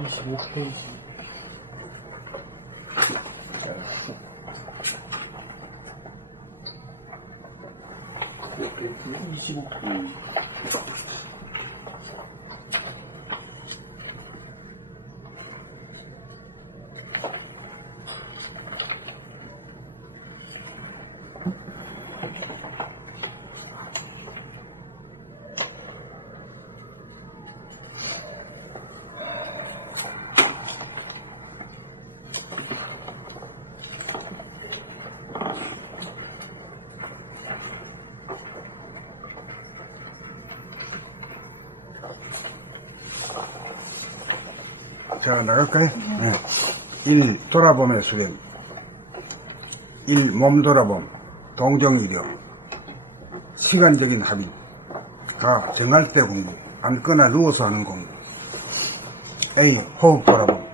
25페이지. 이렇게 25페이지. 자, 나갈까요? 네. 1. 돌아봄의 수련. 1. 몸 돌아봄. 동정이력. 시간적인 합의. 가. 정할 때 공부. 앉거나 누워서 하는 공부. A. 호흡 돌아봄.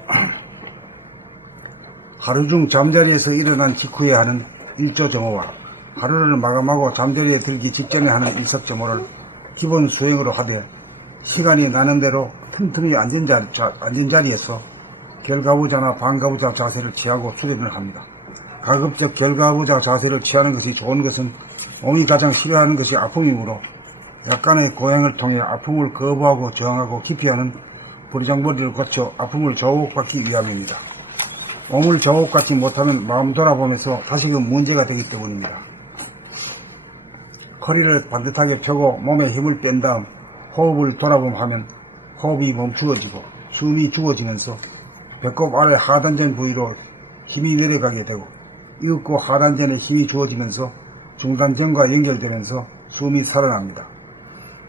하루 중 잠자리에서 일어난 직후에 하는 일조점호와 하루를 마감하고 잠자리에 들기 직전에 하는 일석점호를 기본 수행으로 하되 시간이 나는 대로 틈틈이 앉은 자리에서 결가부자나 반가부자 자세를 취하고 수련을 합니다. 가급적 결가부자 자세를 취하는 것이 좋은 것은 몸이 가장 싫어하는 것이 아픔이므로 약간의 고행을 통해 아픔을 거부하고 저항하고 기피하는 부리장머리를 거쳐 아픔을 저옥받기 위함입니다. 몸을 저옥받지 못하면 마음 돌아보면서 다시금 문제가 되기 때문입니다. 허리를 반듯하게 펴고 몸에 힘을 뺀 다음 호흡을 돌아봄하면 호흡이 멈추어지고 숨이 죽어지면서 배꼽 아래 하단전 부위로 힘이 내려가게 되고 이윽고 하단전에 힘이 주어지면서 중단전과 연결되면서 숨이 살아납니다.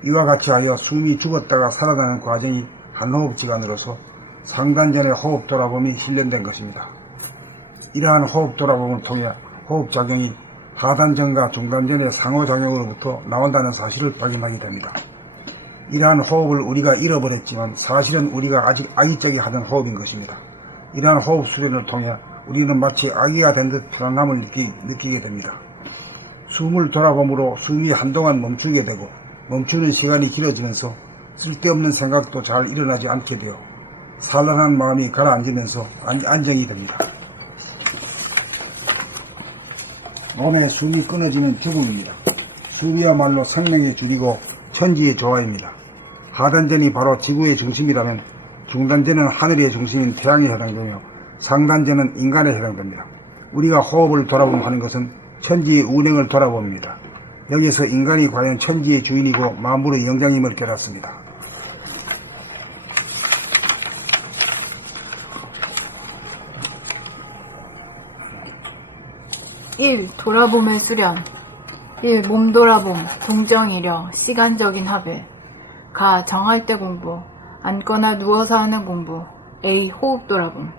이와 같이 하여 숨이 죽었다가 살아나는 과정이 한 호흡지간으로서 상단전의 호흡 돌아봄이 실현된 것입니다. 이러한 호흡 돌아봄을 통해 호흡작용이 하단전과 중단전의 상호작용으로부터 나온다는 사실을 발견하게 됩니다. 이러한 호흡을 우리가 잃어버렸지만 사실은 우리가 아직 아기적이 하던 호흡인 것입니다. 이러한 호흡 수련을 통해 우리는 마치 아기가 된 듯 편안함을 느끼게 됩니다. 숨을 돌아봄으로 숨이 한동안 멈추게 되고 멈추는 시간이 길어지면서 쓸데없는 생각도 잘 일어나지 않게 되어 산란한 마음이 가라앉으면서 안정이 됩니다. 몸에 숨이 끊어지는 죽음입니다. 숨이야말로 생명의 죽이고 천지의 조화입니다. 하단전이 바로 지구의 중심이라면 중단전은 하늘의 중심인 태양에 해당되며 상단전은 인간에 해당됩니다. 우리가 호흡을 돌아봄하는 것은 천지의 운행을 돌아봅니다. 여기서 인간이 과연 천지의 주인이고 만물의 영장임을 깨닫습니다. 일. 돌아봄의 수련. 1. 몸 돌아봄, 동정이력, 시간적인 합의. 가. 정할 때 공부, 앉거나 누워서 하는 공부. A. 호흡 돌아봄.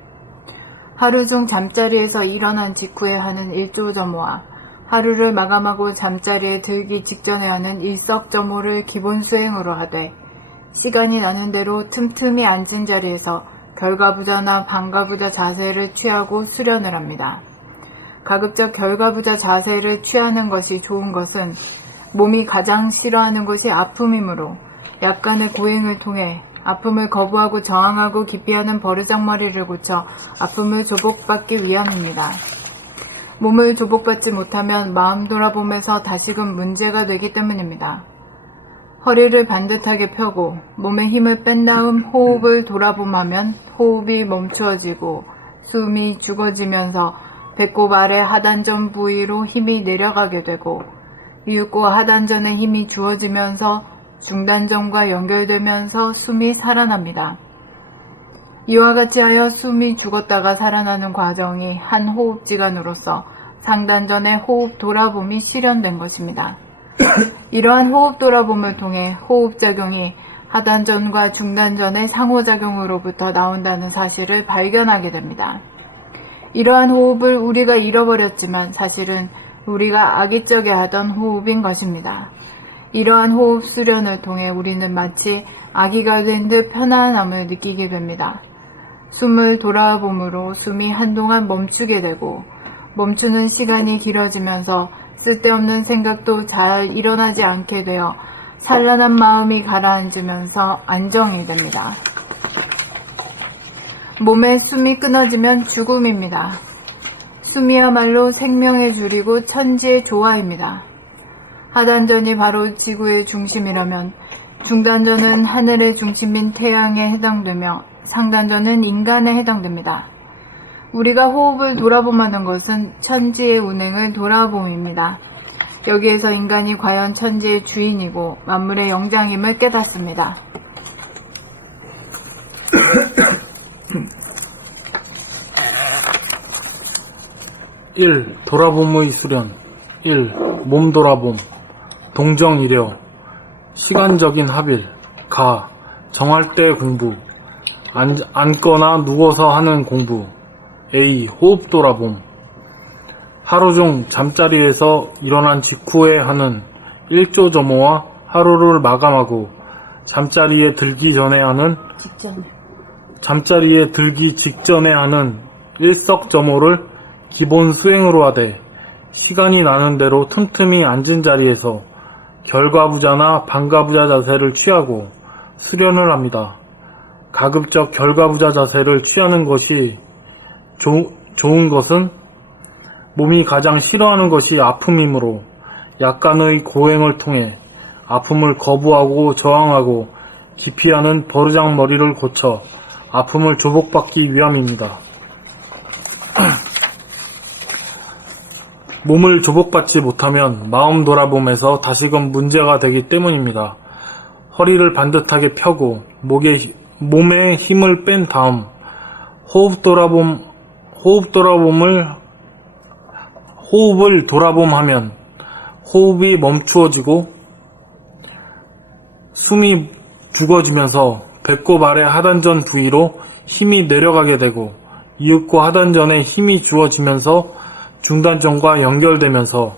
하루 중 잠자리에서 일어난 직후에 하는 일조점호와 하루를 마감하고 잠자리에 들기 직전에 하는 일석점호를 기본 수행으로 하되 시간이 나는 대로 틈틈이 앉은 자리에서 결가부자나 반가부자 자세를 취하고 수련을 합니다. 가급적 결가부자 자세를 취하는 것이 좋은 것은 몸이 가장 싫어하는 것이 아픔이므로 약간의 고행을 통해 아픔을 거부하고 저항하고 기피하는 버르장머리를 고쳐 아픔을 조복받기 위함입니다. 몸을 조복받지 못하면 마음 돌아보면서 다시금 문제가 되기 때문입니다. 허리를 반듯하게 펴고 몸에 힘을 뺀 다음 호흡을 돌아봄하면 호흡이 멈추어지고 숨이 죽어지면서 배꼽 아래 하단전 부위로 힘이 내려가게 되고 이윽고 하단전에 힘이 주어지면서 중단전과 연결되면서 숨이 살아납니다. 이와 같이 하여 숨이 죽었다가 살아나는 과정이 한 호흡지간으로서 상단전의 호흡 돌아봄이 실현된 것입니다. 이러한 호흡 돌아봄을 통해 호흡작용이 하단전과 중단전의 상호작용으로부터 나온다는 사실을 발견하게 됩니다. 이러한 호흡을 우리가 잃어버렸지만 사실은 우리가 아기적에 하던 호흡인 것입니다. 이러한 호흡 수련을 통해 우리는 마치 아기가 된 듯 편안함을 느끼게 됩니다. 숨을 돌아봄으로 숨이 한동안 멈추게 되고 멈추는 시간이 길어지면서 쓸데없는 생각도 잘 일어나지 않게 되어 산란한 마음이 가라앉으면서 안정이 됩니다. 몸에 숨이 끊어지면 죽음입니다. 숨이야말로 생명의 줄이고 천지의 조화입니다. 하단전이 바로 지구의 중심이라면 중단전은 하늘의 중심인 태양에 해당되며 상단전은 인간에 해당됩니다. 우리가 호흡을 돌아봄하는 것은 천지의 운행을 돌아봄입니다. 여기에서 인간이 과연 천지의 주인이고 만물의 영장임을 깨닫습니다. 1. 돌아봄의 수련. 1. 몸 돌아봄. 동정이려. 시간적인 합일. 가. 정할 때 공부. 앉거나 누워서 하는 공부. A. 호흡 돌아봄. 하루 중 잠자리에서 일어난 직후에 하는 일조점호와 하루를 마감하고 잠자리에 들기 직전에 하는 일석점호를 기본 수행으로 하되 시간이 나는 대로 틈틈이 앉은 자리에서 결과부자나 반가부자 자세를 취하고 수련을 합니다. 가급적 결과부자 자세를 취하는 것이 좋은 것은 몸이 가장 싫어하는 것이 아픔이므로 약간의 고행을 통해 아픔을 거부하고 저항하고 기피하는 버르장머리를 고쳐 아픔을 조복받기 위함입니다. 몸을 조복받지 못하면 마음 돌아봄에서 다시금 문제가 되기 때문입니다. 허리를 반듯하게 펴고 몸에 힘을 뺀 다음 호흡을 돌아봄하면 호흡이 멈추어지고 숨이 죽어지면서 배꼽 아래 하단전 부위로 힘이 내려가게 되고 이윽고 하단전에 힘이 주어지면서 중단전과 연결되면서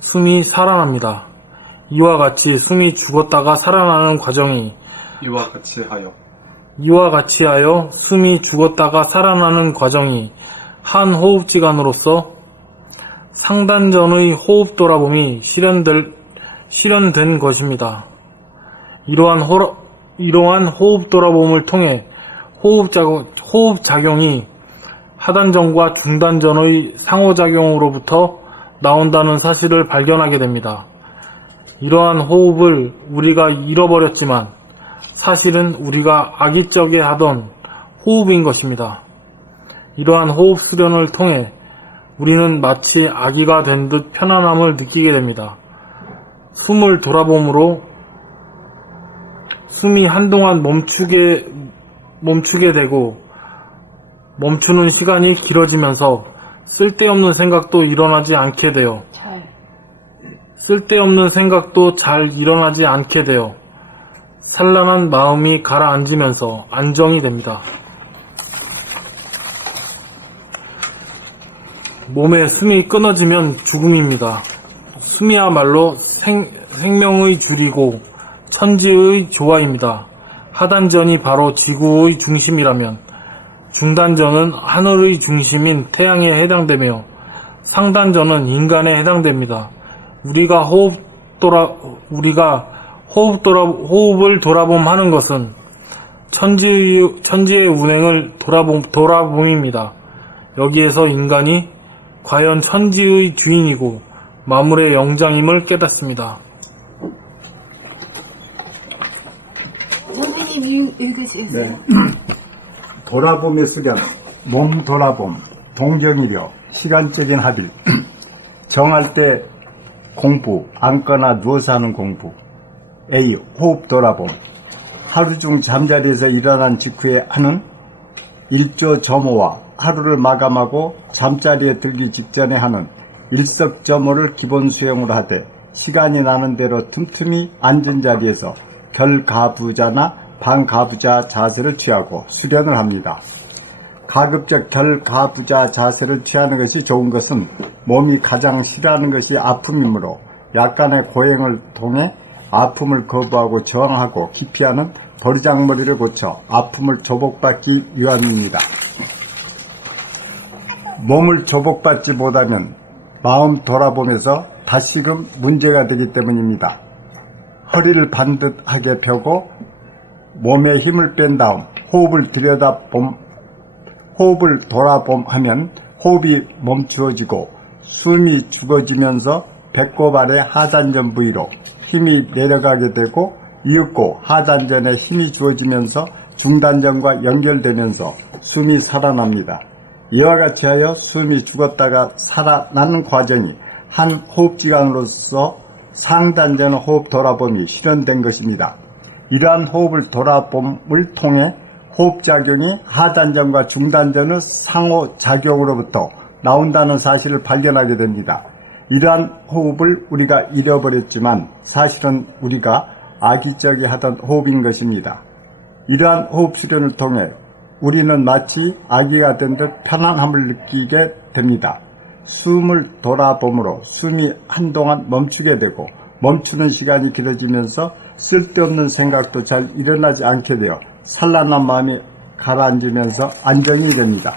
숨이 살아납니다. 이와 같이 숨이 죽었다가 살아나는 과정이 이와 같이 하여 숨이 죽었다가 살아나는 과정이 한 호흡지간으로서 상단전의 호흡 돌아봄이 실현된 것입니다. 이러한 호흡 돌아봄을 통해 호흡작용이 하단전과 중단전의 상호작용으로부터 나온다는 사실을 발견하게 됩니다. 이러한 호흡을 우리가 잃어버렸지만 사실은 우리가 아기 적에 하던 호흡인 것입니다. 이러한 호흡 수련을 통해 우리는 마치 아기가 된 듯 편안함을 느끼게 됩니다. 숨을 돌아봄으로 숨이 한동안 멈추게 되고 멈추는 시간이 길어지면서 쓸데없는 생각도 일어나지 않게 되어 잘 일어나지 않게 되어 산란한 마음이 가라앉으면서 안정이 됩니다. 몸에 숨이 끊어지면 죽음입니다. 숨이야말로 생명의 줄이고 천지의 조화입니다. 하단전이 바로 지구의 중심이라면 중단전은 하늘의 중심인 태양에 해당되며 상단전은 인간에 해당됩니다. 우리가 호흡을 돌아봄하는 것은 천지의 운행을 돌아봄입니다. 여기에서 인간이 과연 천지의 주인이고 만물의 영장임을 깨닫습니다. 선생님 읽으시겠어요? 네. 돌아봄의 수련, 몸 돌아봄, 동정이려, 시간적인 합일, 정할 때 공부, 앉거나 누워서 하는 공부. A. 호흡 돌아봄, 하루 중 잠자리에서 일어난 직후에 하는 일조점호와 하루를 마감하고 잠자리에 들기 직전에 하는 일석점호를 기본 수행으로 하되 시간이 나는 대로 틈틈이 앉은 자리에서 결가부자나 반가부자 자세를 취하고 수련을 합니다. 가급적 결가부자 자세를 취하는 것이 좋은 것은 몸이 가장 싫어하는 것이 아픔이므로 약간의 고행을 통해 아픔을 거부하고 저항하고 기피하는 버르장머리를 고쳐 아픔을 조복받기 위함입니다. 몸을 조복받지 못하면 마음 돌아보면서 다시금 문제가 되기 때문입니다. 허리를 반듯하게 펴고 몸에 힘을 뺀 다음 호흡을 호흡을 돌아봄하면 호흡이 멈추어지고 숨이 죽어지면서 배꼽 아래 하단전 부위로 힘이 내려가게 되고 이윽고 하단전에 힘이 주어지면서 중단전과 연결되면서 숨이 살아납니다. 이와 같이 하여 숨이 죽었다가 살아나는 과정이 한 호흡기관으로서 상단전 호흡 돌아봄이 실현된 것입니다. 이러한 호흡을 돌아봄을 통해 호흡작용이 하단전과 중단전의 상호작용으로부터 나온다는 사실을 발견하게 됩니다. 이러한 호흡을 우리가 잃어버렸지만 사실은 우리가 악일적이 하던 호흡인 것입니다. 이러한 호흡 수련을 통해 우리는 마치 아기가 된 듯 편안함을 느끼게 됩니다. 숨을 돌아봄으로 숨이 한동안 멈추게 되고 멈추는 시간이 길어지면서 쓸데없는 생각도 잘 일어나지 않게 되어 산란한 마음이 가라앉으면서 안정이 됩니다.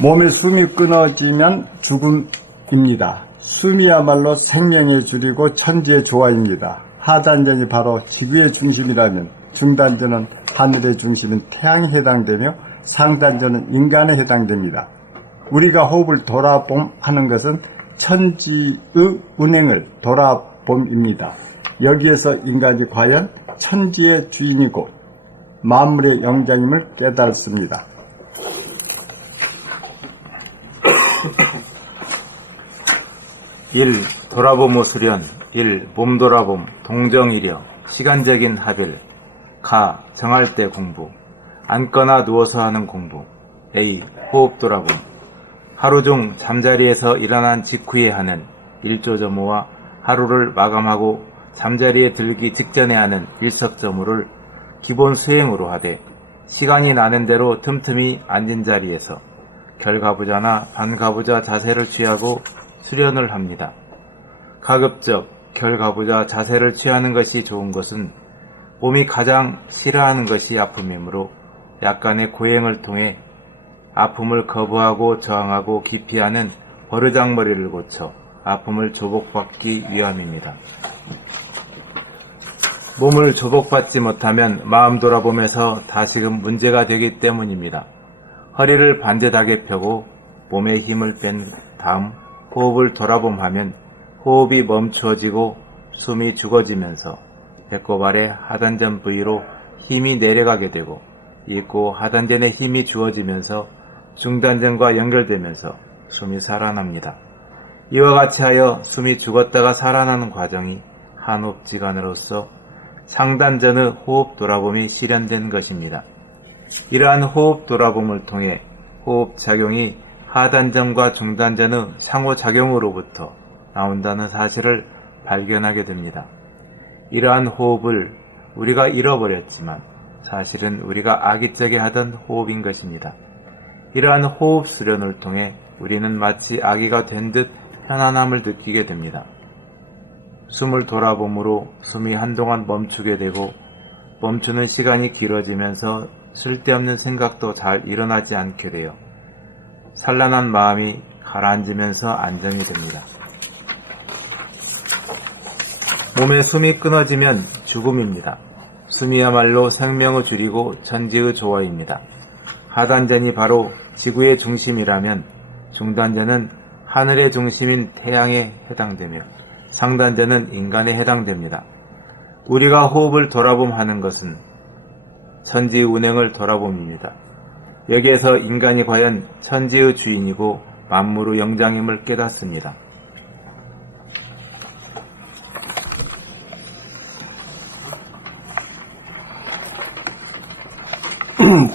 몸의 숨이 끊어지면 죽음입니다. 숨이야말로 생명의 줄이고 천지의 조화입니다. 하단전이 바로 지구의 중심이라면 중단전은 하늘의 중심인 태양에 해당되며 상단전은 인간에 해당됩니다. 우리가 호흡을 돌아봄하는 것은 천지의 운행을 돌아봄입니다. 여기에서 인간이 과연 천지의 주인이고 만물의 영장임을 깨닫습니다. 일 돌아봄의 수련. 1. 몸 돌아봄 동정이려 시간적인 합일. 가 정할 때 공부. 앉거나 누워서 하는 공부. A. 호흡 돌아봄. 하루 중 잠자리에서 일어난 직후에 하는 일조저무와 하루를 마감하고 잠자리에 들기 직전에 하는 일석저무를 기본 수행으로 하되 시간이 나는 대로 틈틈이 앉은 자리에서 결가부자나 반가부자 자세를 취하고 수련을 합니다. 가급적 결가부자 자세를 취하는 것이 좋은 것은 몸이 가장 싫어하는 것이 아픔이므로 약간의 고행을 통해 아픔을 거부하고 저항하고 기피하는 버르장머리를 고쳐 아픔을 조복받기 위함입니다. 몸을 조복받지 못하면 마음 돌아보면서 다시금 문제가 되기 때문입니다. 허리를 반듯하게 펴고 몸에 힘을 뺀 다음 호흡을 돌아봄하면 호흡이 멈추어지고 숨이 죽어지면서 배꼽 아래 하단전 부위로 힘이 내려가게 되고 이윽고 하단전에 힘이 주어지면서 중단전과 연결되면서 숨이 살아납니다. 이와 같이 하여 숨이 죽었다가 살아나는 과정이 한 호흡지간으로서 상단전의 호흡 돌아봄이 실현된 것입니다. 이러한 호흡 돌아봄을 통해 호흡 작용이 하단전과 중단전의 상호작용으로부터 나온다는 사실을 발견하게 됩니다. 이러한 호흡을 우리가 잃어버렸지만 사실은 우리가 아기적에 하던 호흡인 것입니다. 이러한 호흡 수련을 통해 우리는 마치 아기가 된 듯 편안함을 느끼게 됩니다. 숨을 돌아봄으로 숨이 한동안 멈추게 되고 멈추는 시간이 길어지면서 쓸데없는 생각도 잘 일어나지 않게 되어 산란한 마음이 가라앉으면서 안정이 됩니다. 몸의 숨이 끊어지면 죽음입니다. 숨이야말로 생명의 줄이고 천지의 조화입니다. 하단전이 바로 지구의 중심이라면 중단전은 하늘의 중심인 태양에 해당되며 상단전은 인간에 해당됩니다. 우리가 호흡을 돌아봄하는 것은 천지의 운행을 돌아봄입니다. 여기에서 인간이 과연 천지의 주인이고 만물의 영장임을 깨닫습니다.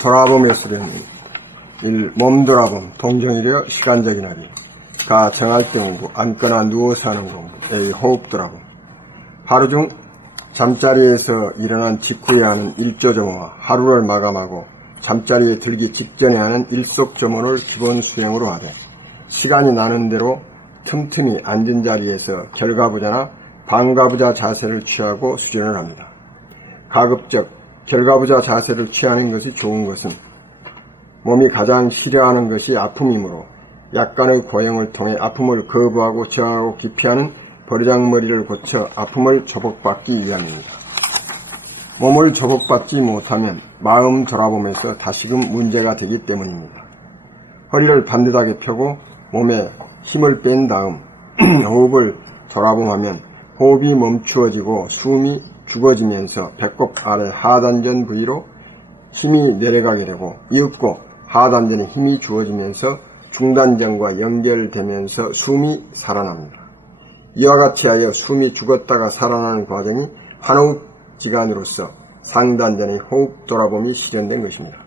돌아봄의 수련이 1. 몸 돌아봄 동정이려 시간적인 합의. 가 정할 때 공부. 앉거나 누워서 하는 공부. A. 호흡 돌아봄. 하루 중 잠자리에서 일어난 직후에 하는 일조정화, 하루를 마감하고 잠자리에 들기 직전에 하는 일석조문을 기본 수행으로 하되 시간이 나는 대로 틈틈이 앉은 자리에서 결가부자나 반가부자 자세를 취하고 수련을 합니다. 가급적 결가부자 자세를 취하는 것이 좋은 것은 몸이 가장 싫어하는 것이 아픔이므로 약간의 고행을 통해 아픔을 거부하고 저항하고 기피하는 버르장머리를 고쳐 아픔을 조복받기 위함입니다. 몸을 조복받지 못하면 마음 돌아보면서 다시금 문제가 되기 때문입니다. 허리를 반듯하게 펴고 몸에 힘을 뺀 다음 호흡을 돌아봄하면 호흡이 멈추어지고 숨이 죽어지면서 배꼽 아래 하단전 부위로 힘이 내려가게 되고 이윽고 하단전에 힘이 주어지면서 중단전과 연결되면서 숨이 살아납니다. 이와 같이 하여 숨이 죽었다가 살아나는 과정이 환호흡지간으로서 상단전의 호흡 돌아봄이 실현된 것입니다.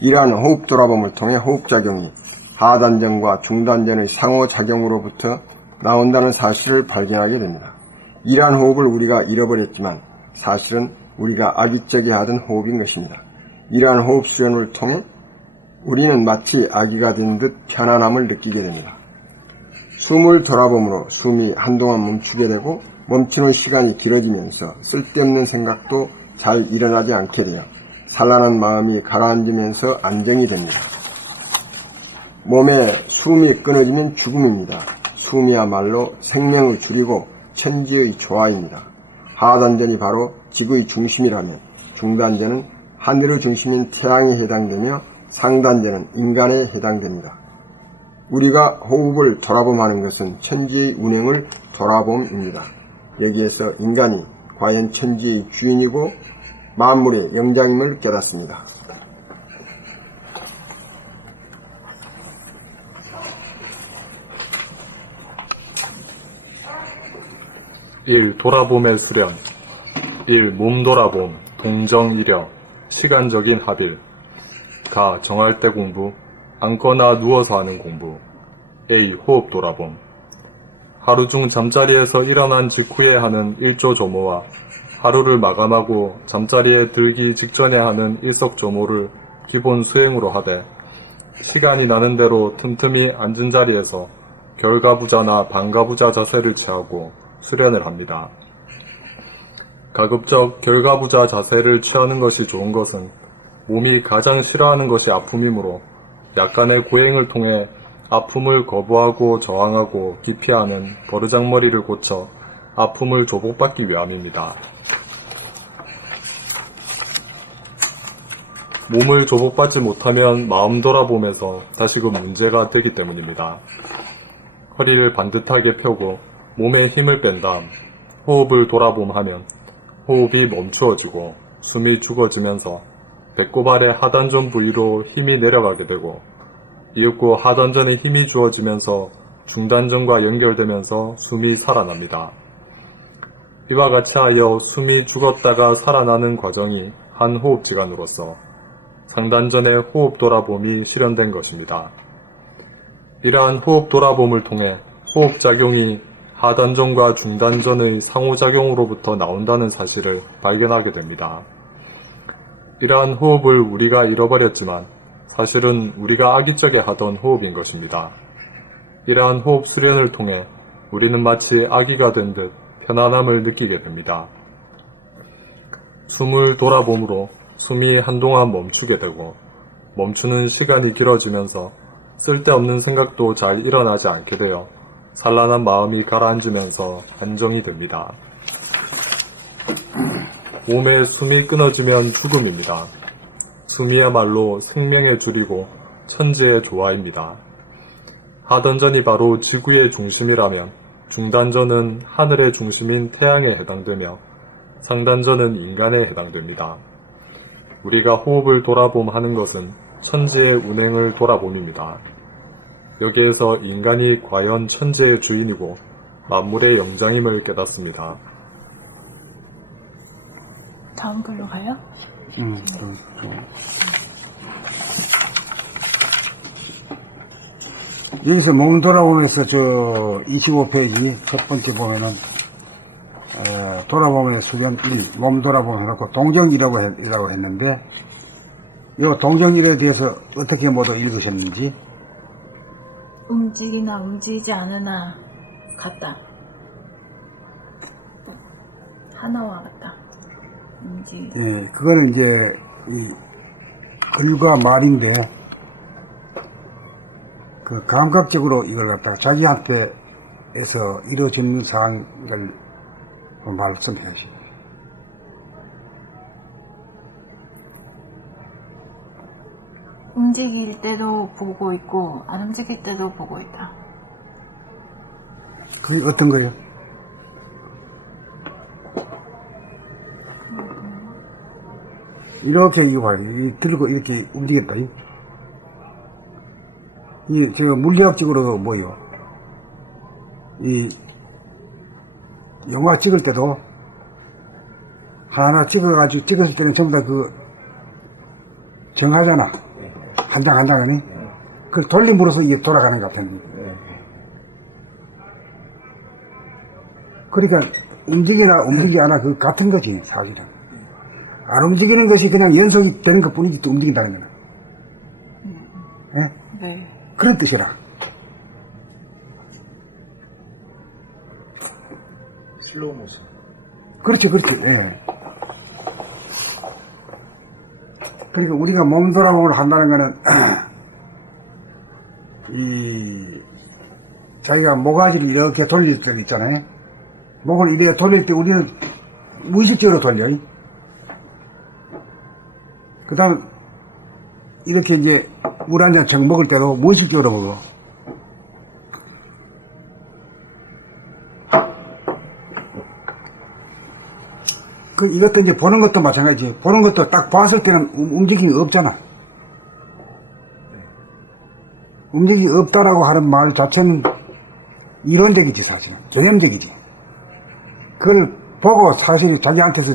이러한 호흡 돌아봄을 통해 호흡작용이 하단전과 중단전의 상호작용으로부터 나온다는 사실을 발견하게 됩니다. 이러한 호흡을 우리가 잃어버렸지만 사실은 우리가 아기적에 하던 호흡인 것입니다. 이러한 호흡 수련을 통해 우리는 마치 아기가 된 듯 편안함을 느끼게 됩니다. 숨을 돌아봄으로 숨이 한동안 멈추게 되고 멈추는 시간이 길어지면서 쓸데없는 생각도 잘 일어나지 않게 되어 산란한 마음이 가라앉으면서 안정이 됩니다. 몸에 숨이 끊어지면 죽음입니다. 숨이야말로 생명의 줄이고 천지의 조화입니다. 하단전이 바로 지구의 중심이라면 중단전은 하늘의 중심인 태양에 해당되며 상단전은 인간에 해당됩니다. 우리가 호흡을 돌아봄하는 것은 천지의 운행을 돌아봄입니다. 여기에서 인간이 과연 천지의 주인이고 만물의 영장임을 깨닫습니다. 일 돌아봄의 수련 1. 몸 돌아봄, 동정이려, 시간적인 합일 가. 정할 때 공부, 앉거나 누워서 하는 공부 A. 호흡 돌아봄 하루 중 잠자리에서 일어난 직후에 하는 일조조모와 하루를 마감하고 잠자리에 들기 직전에 하는 일석조모를 기본 수행으로 하되 시간이 나는 대로 틈틈이 앉은 자리에서 결가부자나 반가부자 자세를 취하고 수련을 합니다. 가급적 결가부자 자세를 취하는 것이 좋은 것은 몸이 가장 싫어하는 것이 아픔이므로 약간의 고행을 통해 아픔을 거부하고 저항하고 기피하는 버르장머리를 고쳐 아픔을 조복받기 위함입니다. 몸을 조복받지 못하면 마음 돌아보면서 다시금 문제가 되기 때문입니다. 허리를 반듯하게 펴고 몸에 힘을 뺀 다음 호흡을 돌아봄하면 호흡이 멈추어지고 숨이 죽어지면서 배꼽 아래 하단전 부위로 힘이 내려가게 되고 이윽고 하단전에 힘이 주어지면서 중단전과 연결되면서 숨이 살아납니다. 이와 같이 하여 숨이 죽었다가 살아나는 과정이 한 호흡지간으로서 상단전의 호흡 돌아봄이 실현된 것입니다. 이러한 호흡 돌아봄을 통해 호흡작용이 하단전과 중단전의 상호작용으로부터 나온다는 사실을 발견하게 됩니다. 이러한 호흡을 우리가 잃어버렸지만 사실은 우리가 아기적에 하던 호흡인 것입니다. 이러한 호흡 수련을 통해 우리는 마치 아기가 된 듯 편안함을 느끼게 됩니다. 숨을 돌아봄으로 숨이 한동안 멈추게 되고 멈추는 시간이 길어지면서 쓸데없는 생각도 잘 일어나지 않게 되어 산란한 마음이 가라앉으면서 안정이 됩니다. 몸에 숨이 끊어지면 죽음입니다. 숨이야말로 생명의 줄이고 천지의 조화입니다. 하단전이 바로 지구의 중심이라면 중단전은 하늘의 중심인 태양에 해당되며 상단전은 인간에 해당됩니다. 우리가 호흡을 돌아봄하는 것은 천지의 운행을 돌아봄입니다. 여기에서 인간이 과연 천지의 주인이고 만물의 영장임을 깨닫습니다. 다음 글로 가요? 여기서 몸 돌아보면서 저 25페이지 첫 번째 보면은 돌아보면 수련 1, 몸 돌아보면 해놓고 동정이라고 했는데 이 동정일에 대해서 어떻게 모두 읽으셨는지? 움직이나 움직이지 않으나 같다. 하나와 같다. 예, 그거는 이제 이 글과 말인데 그 감각적으로 이걸 갖다가 자기한테에서 이루어지는 사항을 말씀해 주십니다. 움직일 때도 보고 있고 안 움직일 때도 보고 있다. 그게 어떤 거예요? 이렇게 이거 봐요. 이 들고 이렇게 움직였다. 이 제가 물리학적으로 뭐요? 이 영화 찍을 때도 하나 찍었을 때는 전부 다 그 정하잖아. 한 장 한 장은. 그걸 돌림으로써 이게 돌아가는 것 같은. 그러니까 움직이나 움직이지 않아 그 같은 거지 사실은. 안 움직이는 것이 그냥 연속이 되는 것 뿐이지 또 움직인다는 거는. 예? 네. 그런 뜻이라. 슬로우 모션. 그렇지, 그렇지. 예. 그러니까 우리가 몸 돌아봄을 한다는 거는 이 자기가 모가지를 이렇게 돌릴 때 있잖아요. 목을 이렇게 돌릴 때 우리는 무의식적으로 돌려요. 그 다음 이렇게 이제 물 한 잔 먹을 때도 무의식적으로 먹어. 그 이것도 이제 보는 것도 마찬가지지. 보는 것도 딱 봤을 때는 움직임이 없잖아. 움직임이 없다라고 하는 말 자체는 이론적이지 사실은. 개념적이지. 그걸 보고 사실 자기한테서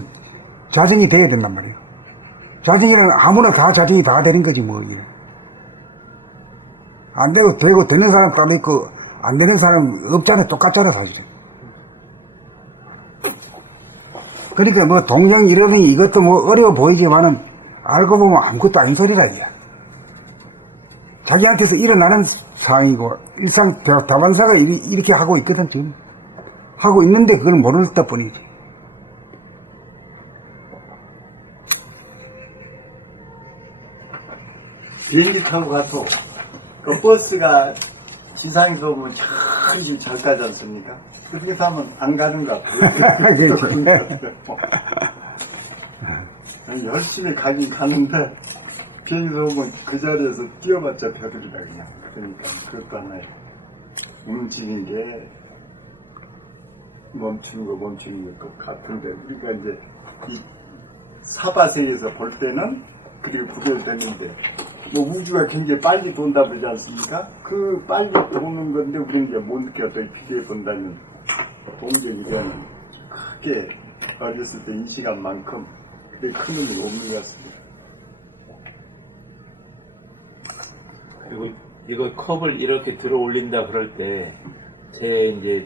자신이 돼야 된단 말이에요. 자신이라는 아무나 다 자신이 다 되는 거지 뭐. 안 되고 되는 사람 따로 있고 안 되는 사람 없잖아. 똑같잖아 사실은. 그러니까 뭐 동정 이러니 이것도 뭐 어려워 보이지만은 알고 보면 아무것도 아닌 소리라 이야. 자기한테서 일어나는 상황이고 일상 다반사가 이렇게 하고 있거든 지금. 하고 있는데 그걸 모를 뿐이지. 비행기 타고 가도 그 버스가 지상에서 보면 잠시 잘 가지 않습니까? 그렇게 타면 안 가는 것 같아요. 그렇지. 아니, 열심히 가긴 가는데 비행기에서 보면 그 자리에서 뛰어봤자 배들이다 그냥. 그러니까 그것도 하나의 움직이는 게 멈추는 것 같은데 우리가 이제 이 사바세에서 볼 때는 그리고 구별되는데 뭐 우주가 굉장히 빨리 돈다 그러지 않습니까? 그 빨리 도는 건데 우리는 이제 못 느껴 또 비교해 본다면 동전이라는 크게 어렸을 때 이 시간만큼 그렇게 큰 의미가 없는 것 같습니다. 그리고 이거 컵을 이렇게 들어 올린다 그럴 때 제 이제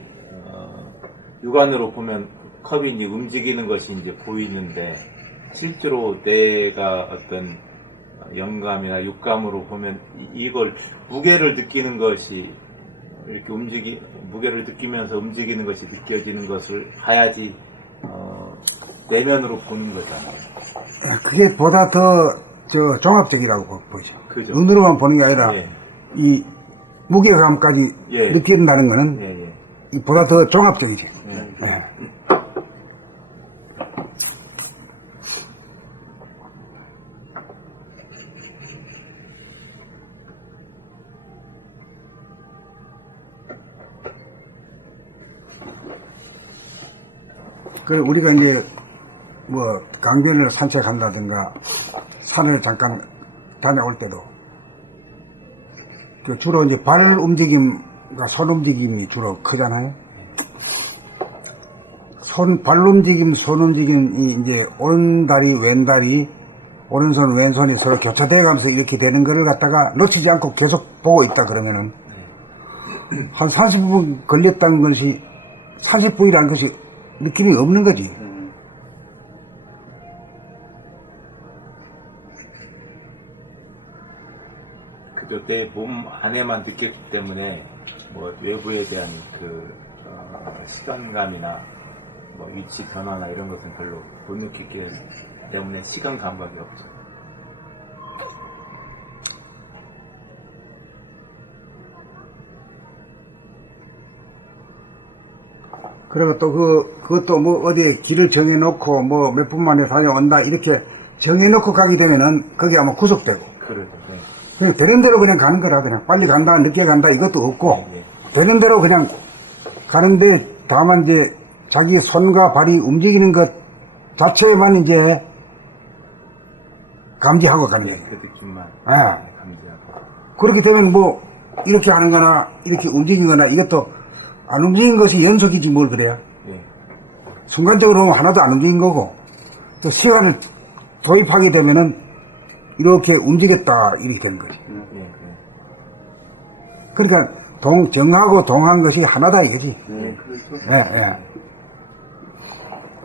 육안으로 보면 컵이 이제 움직이는 것이 이제 보이는데 실제로 내가 어떤 영감이나 육감으로 보면 이걸 무게를 느끼는 것이 이렇게 무게를 느끼면서 움직이는 것이 느껴지는 것을 봐야지 내면으로 보는 거잖아요. 그게 보다 더 종합적이라고 보이죠. 그죠. 눈으로만 보는 게 아니라 예. 이 무게감까지 예. 느낀다는 거는 예. 보다 더 종합적이지. 예. 예. 그 우리가 이제 뭐 강변을 산책한다든가 산을 잠깐 다녀올 때도 그 주로 이제 발 움직임과 손 움직임이 주로 크잖아요. 발 움직임, 손 움직임이 이제 오른다리, 왼다리, 오른손, 왼손이 서로 교차되어 가면서 이렇게 되는 거를 갖다가 놓치지 않고 계속 보고 있다 그러면은 한 30분 걸렸다는 것이 30분이라는 것이 느낌이 없는 거지. 그저 내 몸 안에만 느꼈기 때문에 뭐 외부에 대한 그 시간감이나 뭐 위치 변화나 이런 것은 별로 못 느끼기 때문에 시간 감각이 없죠. 그리고 또 그것도 뭐 어디에 길을 정해놓고 뭐 몇 분 만에 다녀온다 이렇게 정해놓고 가게 되면은 거기 아마 구속되고 그래도 네. 그냥 되는 대로 그냥 가는 거라. 그냥 빨리 간다, 늦게 간다 이것도 없고 예. 되는 대로 그냥 가는데 다만 이제 자기 손과 발이 움직이는 것 자체만 이제 감지하고 가는 거예요. 그 느낌만 예. 감지하고. 그렇게 되면 뭐 이렇게 하는 거나 이렇게 움직이는 거나 이것도 안 움직인 것이 연속이지 뭘 그래야. 예. 순간적으로 보면 하나도 안 움직인 거고 또 시간을 도입하게 되면은 이렇게 움직였다 이렇게 되는 거지. 예. 예. 그러니까 정하고 동한 것이 하나다 이거지. 네, 그렇죠. 예, 예.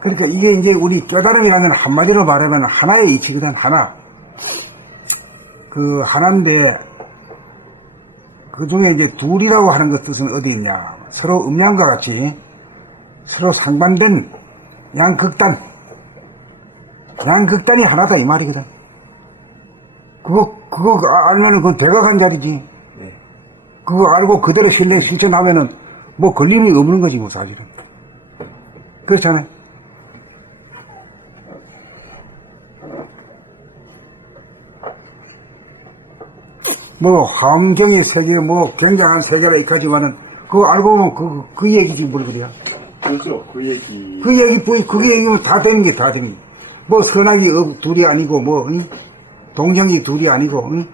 그러니까 이게 이제 우리 깨달음이라는 건 한마디로 말하면 하나의 이치거든, 하나. 그 하나인데, 그 중에 이제 둘이라고 하는 것 뜻은 어디 있냐. 서로 음양과 같이 서로 상반된 양극단이 하나다 이 말이거든. 그거 알면은 그건 대각한 자리지. 예. 그거 알고 그대로 실천하면은 뭐 걸림이 없는 거지, 뭐 사실은. 그렇잖아요. 뭐 화엄경의 세계 뭐 굉장한 세계라 이까지만은 그거 알고 보면 그 얘기지 뭘 그래요. 그렇죠. 그 얘기. 그게 얘기면 다 되는 게 다 되는 게. 뭐 선악이 둘이 아니고 뭐 응? 동정이 둘이 아니고 응?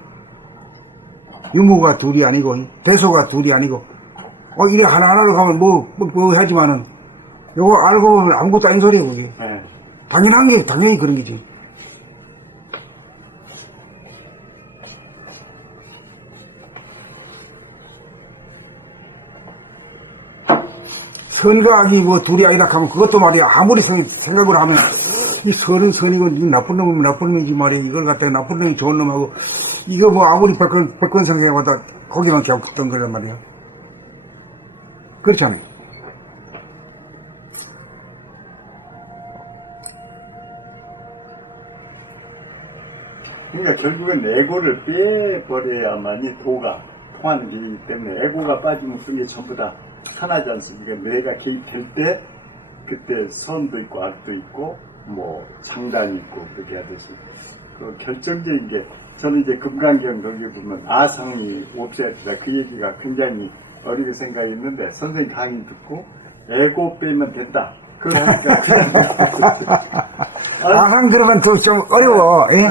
유무가 둘이 아니고 응? 대소가 둘이 아니고 이래 하나하나로 가면 뭐 하지만은 요거 알고 보면 아무것도 아닌 소리야 그게. 네. 당연한 게 당연히 그런 거지. 선과 악이 뭐 둘이 아니라 하면 그것도 말이야 아무리 생각을 하면 이 선은 선이고 이 나쁜 놈은 나쁜 놈이지 말이야. 이걸 갖다가 나쁜 놈이 좋은 놈하고 이거 뭐 아무리 백건 생각해봐도 거기만 계속 붙던 거란 말이야. 그렇잖아요. 그러니까 결국은 에고를 빼버려야만이 도가 통하는 길이기 때문에 에고가 빠지면 그게 전부 다 하나지 않습니까? 내가 개입될 때 그때 선도 있고 악도 있고 뭐 장단이 있고 그렇게 하듯이 그 결정적인 게 저는 이제 금강경 거기 보면 아상이 없애야 된다 그 얘기가 굉장히 어리게 생각했는데 선생님 강의 듣고 에고 빼면 된다 그걸 하니까 아상 그러면 더 좀 어려워. 예?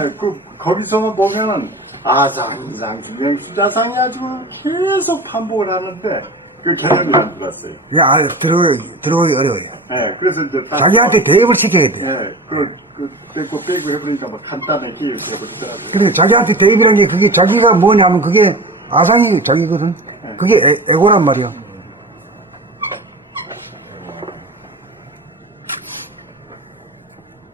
거기서만 보면 아상, 이상, 분명 수자상이 아주 계속 반복을 하는데 그 개념이 안 들었어요. 야, 들어가기 어려워요. 네, 그래서 이제 자기한테 대입을 시켜야 돼. 네, 빼고 해보니까 뭐 간단하게 해버리더라고요. 그러니까 자기한테 대입이라는 게 그게 자기가 뭐냐면 그게 아상이 자기거든. 그게 에고란 말이야.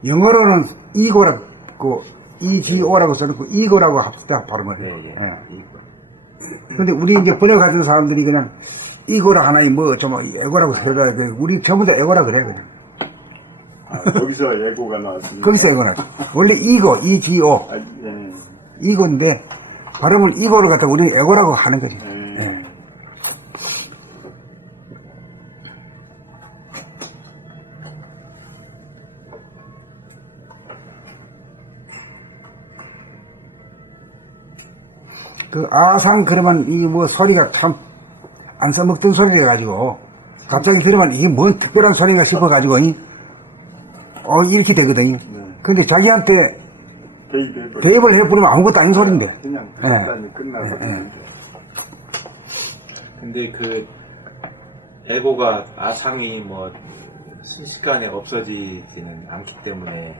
영어로는 이고라고 EGO라고 써놓고 이고라고 합시다 발음을. 예. 근데 우리 이제 번역하는 사람들이 그냥 이고라 하나에 뭐 좀 에고라고 써라. 우리 전부 다 에고라 그래 그냥. 거기서 에고가 나왔습니다. 거기서 에고나. 원래 이고, EGO. 네. 이고인데 발음을 이고를 갖다가 우리는 에고라고 하는 거지. 예. 그 아상 그러면 이 뭐 소리가 참 안 써먹던 소리래 가지고 갑자기 들으면 이게 뭔 특별한 소리가 싶어 가지고 이렇게 되거든요. 근데 자기한테 대입을 해버리면 아무것도 아닌 소리인데. 그냥 간단히 끝나버리는데. 근데 그 에고가 아상이 뭐 순식간에 없어지지는 않기 때문에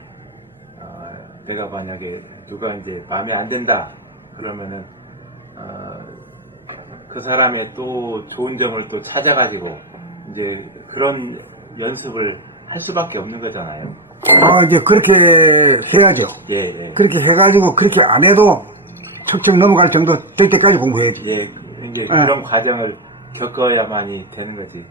내가 만약에 누가 이제 마음에 안 든다 그러면은 그 사람의 또 좋은 점을 또 찾아가지고 이제 그런 연습을 할 수밖에 없는 거잖아요. 이제 그렇게 해야죠. 예. 그렇게 해가지고 그렇게 안 해도 척척 넘어갈 정도 될 때까지 공부해야지. 예. 이제 그런 과정을 겪어야만이 되는 거지.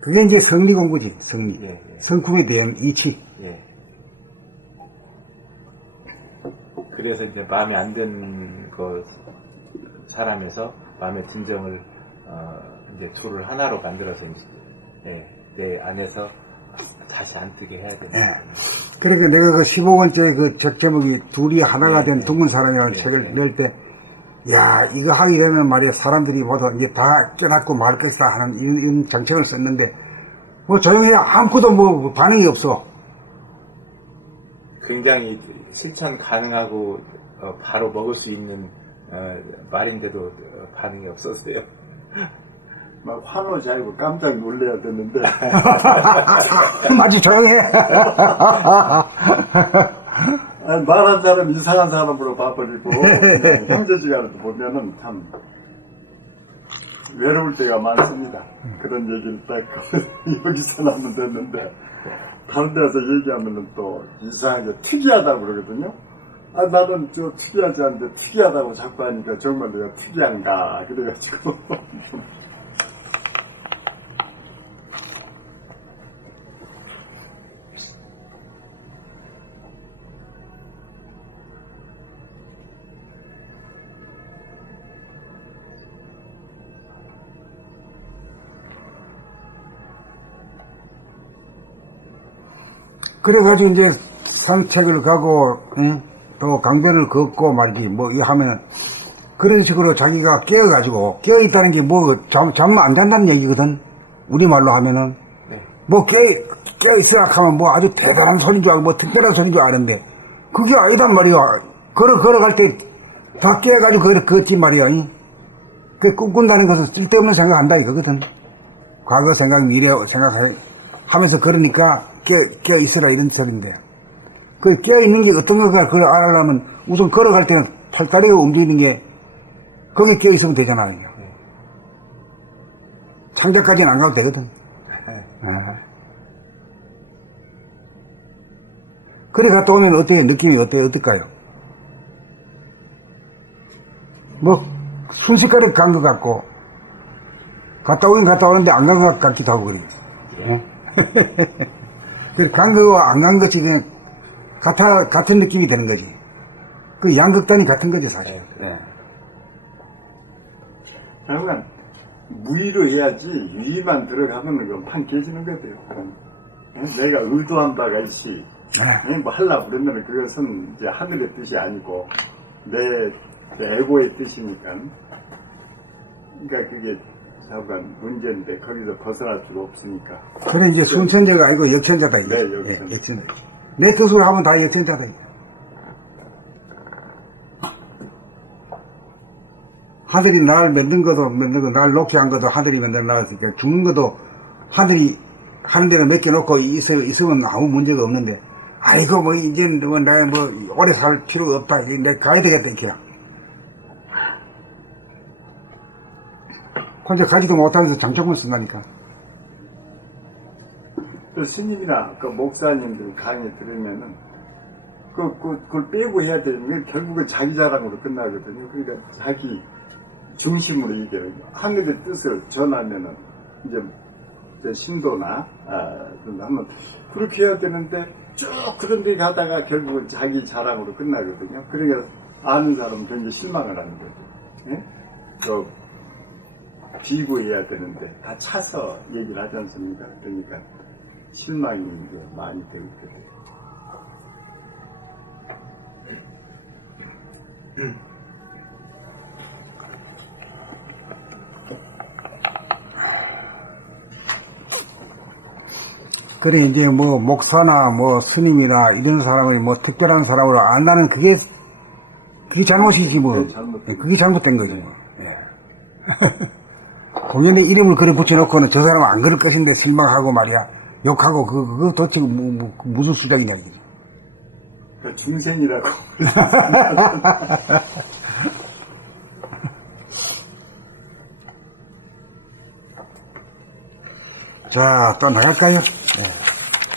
그게 이제 성리 공부지, 성리. 예. 성품에 대한 이치. 예. 그래서 이제 마음에 안 드는 그 사람에서 마음에 든 점을 이제 둘을 하나로 만들어서 이제 내 안에서 다시 안 뜨게 해야 됩니다. 그러니까 내가 그 15권짜리 그 책 제목이 둘이 하나가 된 둥근 사람이라는 책을 낼 때, 야, 이거 하게 되면 말이야, 사람들이 모두 이제 다 깨닫고 말 것이다 하는 이런 장책을 썼는데, 뭐 조용히 아무것도 뭐 반응이 없어. 굉장히 실천 가능하고 바로 먹을 수 있는 말인데도 반응이 없었어요. 막 환호지 알고 깜짝 놀래야 되는데 아주 조용해. 아니, 말한 사람 이상한 사람으로 봐버리고 형제 시간에도 보면은 참 외로울 때가 많습니다. 그런 얘기를 딱 여기서 하면 됐는데 다른 데서 얘기하면은 또 이상하게 특이하다고 그러거든요. 아, 나는 저 특이하지 않은데 특이하다고 자꾸 하니까 정말 내가 특이한가 그래가지고 그래가지고 이제 산책을 가고, 응? 또 강변을 걷고 말이지, 뭐, 이거 하면은, 그런 식으로 자기가 깨어가지고, 깨어있다는 게 뭐, 잠 안 잔다는 얘기거든. 우리말로 하면은. 네. 뭐, 깨어있으라 하면 뭐 아주 대단한 소리인 줄 알고, 뭐 특별한 소리인 줄 아는데, 그게 아니단 말이야. 걸어갈 때, 다 깨어가지고 걷지 말이야. 응? 그 꿈꾼다는 것은 쓸데없는 생각한다 이거거든. 과거 생각, 미래 생각하면서 그러니까, 깨어있으라 이런 소리인데. 그 깨어있는 게 어떤 걸까 그걸 알아려면 우선 걸어갈 때는 팔다리가 움직이는 게 거기 깨어있으면 되잖아요. 창자까지는 안 가도 되거든. 그래 갔다 오면 어때요? 느낌이 어떨까요? 뭐 순식간에 간 것 같고 갔다 오긴 갔다 오는데 안 간 것 같기도 하고 그래요. 간 거와 안 간 것이 그냥 같은 느낌이 되는 거지. 그 양극단이 같은 거지, 사실. 네. 그러면 무의로 해야지 위만 들어가면 그건 판 깨지는 거예요. 그럼 내가 의도한 바가 있지. 뭐 하려고 그러면 그것은 이제 하늘의 뜻이 아니고 내 에고의 뜻이니까. 그러니까 그게 잠깐 문제인데 거기서 벗어날 수가 없으니까. 그래 이제 순천자가 아니고 역천자다 이거. 네, 역천자. 역천자. 내 뜻으로 하면 다 역천자다. 하늘이 날 만든 것도 만들고 날 놓게 한 것도 하늘이 만들어 놨으니까 죽는 것도 하늘이 하는 대로 맡겨놓고 있으면 아무 문제가 없는데 아이고 뭐 이제 뭐 내가 뭐 오래 살 필요가 없다. 내가 가야 되겠다 이렇게. 혼자 가지도 못하면서 장초문 쓴다니까. 또 스님이나 그 목사님들 강의 들으면은 그걸 빼고 해야 되는 게 결국은 자기 자랑으로 끝나거든요. 그러니까 자기 중심으로 이게 하늘의 뜻을 전하면은 이제 신도나 하면 그렇게 해야 되는데 쭉 그런 데 가다가 결국은 자기 자랑으로 끝나거든요. 그러니까 아는 사람은 굉장히 실망을 하는 거죠. 예? 비고해야 되는데 다 차서 얘기를 하지 않습니까? 그러니까 실망이 이제 많이 되고 있거든요. 그래 이제 뭐 목사나 뭐 스님이나 이런 사람을 뭐 특별한 사람으로 안다는 그게 잘못이지 뭐. 그게 잘못된 거지 뭐. 예. 공연에 이름을 그래 붙여놓고는 저 사람은 안 그럴 것인데 실망하고 말이야 욕하고 그거 도대체 무슨 수작이냐 이게. 그 중생이라고. 자, 또 나갈까요?